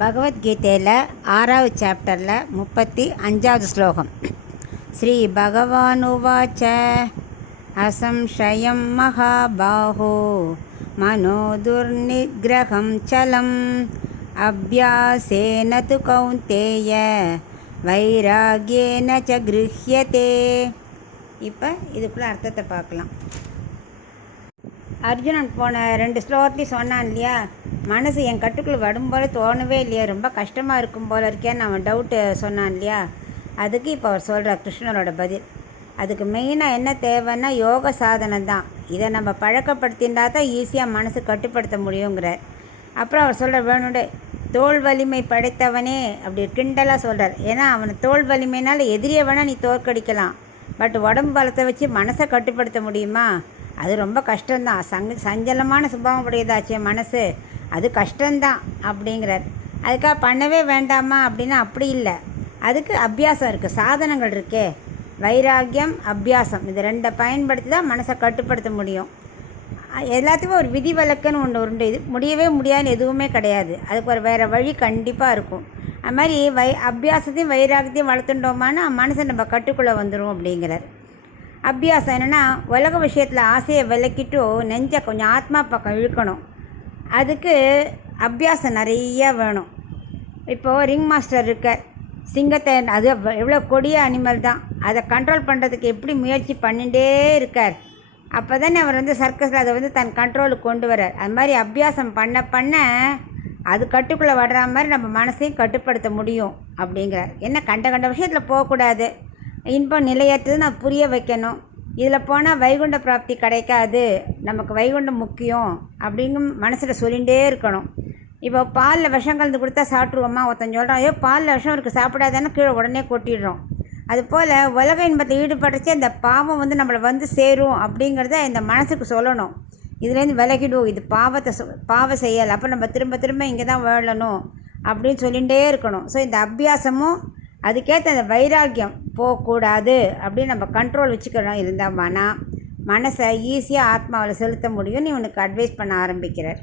பகவத்கீதையில் 6வது சாப்டரில் 35வது ஸ்லோகம். ஸ்ரீ பகவானுவாச்ச அசம்சயம் மகாபாஹோ மனோ துர்நிகிரகம் சலம் அப்யாசேன து கௌந்தேய வைராக்யேன ச கிருஹ்யதே. இப்போ இதுக்குள்ளே அர்த்தத்தை பார்க்கலாம். அர்ஜுனன் போன 2 ஸ்லோகத்துலேயும் சொன்னான் இல்லையா, மனசு என் கட்டுக்குள்ளே வரும்போல தோணவே இல்லையா, ரொம்ப கஷ்டமாக இருக்கும் போல இருக்கேன்னு அவன் டவுட்டு சொன்னான் இல்லையா. அதுக்கு இப்போ அவர் சொல்கிறார் கிருஷ்ணரோட பதில். அதுக்கு மெயினாக என்ன தேவைன்னா யோக சாதனை தான். இதை நம்ம பழக்கப்படுத்தினா தான் ஈஸியாக மனசு கட்டுப்படுத்த முடியுங்கிறார். அப்புறம் அவர் சொல்கிற வேணுண்டு தோல் வலிமை படைத்தவனே அப்படி கிண்டலாக சொல்கிறார். ஏன்னா அவனை தோல் வலிமைனால எதிரியை வேணால் நீ தோற்கடிக்கலாம், பட் உடம்பு பலத்தை வச்சு மனசை கட்டுப்படுத்த முடியுமா? அது ரொம்ப கஷ்டம்தான். சஞ்சலமான சுபாவம் உடையதாச்சே மனசு, அது கஷ்டம்தான் அப்படிங்கிறார். அதுக்காக பண்ணவே வேண்டாமா அப்படின்னா அப்படி இல்லை. அதுக்கு அபியாசம் இருக்குது, சாதனங்கள் இருக்கே. வைராக்கியம், அபியாசம், இது 2 பயன்படுத்தி தான் மனசை கட்டுப்படுத்த முடியும். எல்லாத்துக்கும் ஒரு விதி விலக்குன்னு ஒன்று உண்டு. இது முடியவே முடியாதுன்னு எதுவுமே கிடையாது. அதுக்கு ஒரு வேறு வழி கண்டிப்பாக இருக்கும். அது மாதிரி அபியாசத்தையும் வைராக்கியத்தையும் வளர்த்துட்டோமானா மனசை நம்ம கட்டுக்குள்ளே வந்துடும் அப்படிங்கிறார். அபியாசம் என்னென்னா உலக விஷயத்தில் ஆசையை விலக்கிட்டு நெஞ்சை கொஞ்சம் ஆத்மா பக்கம் இழுக்கணும். அதுக்கு அபியாசம் நிறைய வேணும். இப்போது ரிங் மாஸ்டர் இருக்கார், சிங்கத்தை, அது எவ்வளோ கொடிய அனிமல் தான், அதை கண்ட்ரோல் பண்ணுறதுக்கு எப்படி முயற்சி பண்ணிகிட்டே இருக்கார். அப்போ தானே அவர் சர்க்கஸில் அதை தன் கண்ட்ரோலுக்கு கொண்டு வரார். அது மாதிரி அபியாசம் பண்ண பண்ண அது கட்டுக்குள்ளே வர்ற மாதிரி நம்ம மனசையும் கட்டுப்படுத்த முடியும் அப்படிங்கிறார். என்ன கண்ட விஷயத்தில் போகக்கூடாது, இன்பம் நிலையற்றது நான் புரிய வைக்கணும். இதில் போனால் வைகுண்ட பிராப்தி கிடைக்காது, நமக்கு வைகுண்டம் முக்கியம் அப்படிங்கும் மனசில் சொல்லிகிட்டே இருக்கணும். இப்போ பாலில் விஷம் கலந்து கொடுத்தா சாப்பிட்ருவோமா? ஒருத்தன் சொல்கிறான், ஐயோ பாலில் விஷம் இருக்குது சாப்பிடாதானே கீழே உடனே கொட்டிடுறோம். அதுபோல் உலக இன்பத்தை ஈடுபடுறச்சே இந்த பாவம் நம்மளை சேரும் அப்படிங்கிறத இந்த மனசுக்கு சொல்லணும். இதுலேருந்து விலகிடும், இது பாவ செயல், அப்போ நம்ம திரும்ப திரும்ப இங்கே தான் வாழணும் அப்படின்னு சொல்லிகிட்டே இருக்கணும். ஸோ இந்த அபியாசமும் அதுக்கேற்ற அந்த வைராக்கியம் போகக்கூடாது அப்படின்னு நம்ம கண்ட்ரோல் வச்சுக்கணும். இருந்தால் மனசை ஈஸியாக ஆத்மாவில் செலுத்த முடியும்னு இவனுக்கு அட்வைஸ் பண்ண ஆரம்பிக்கிறார்.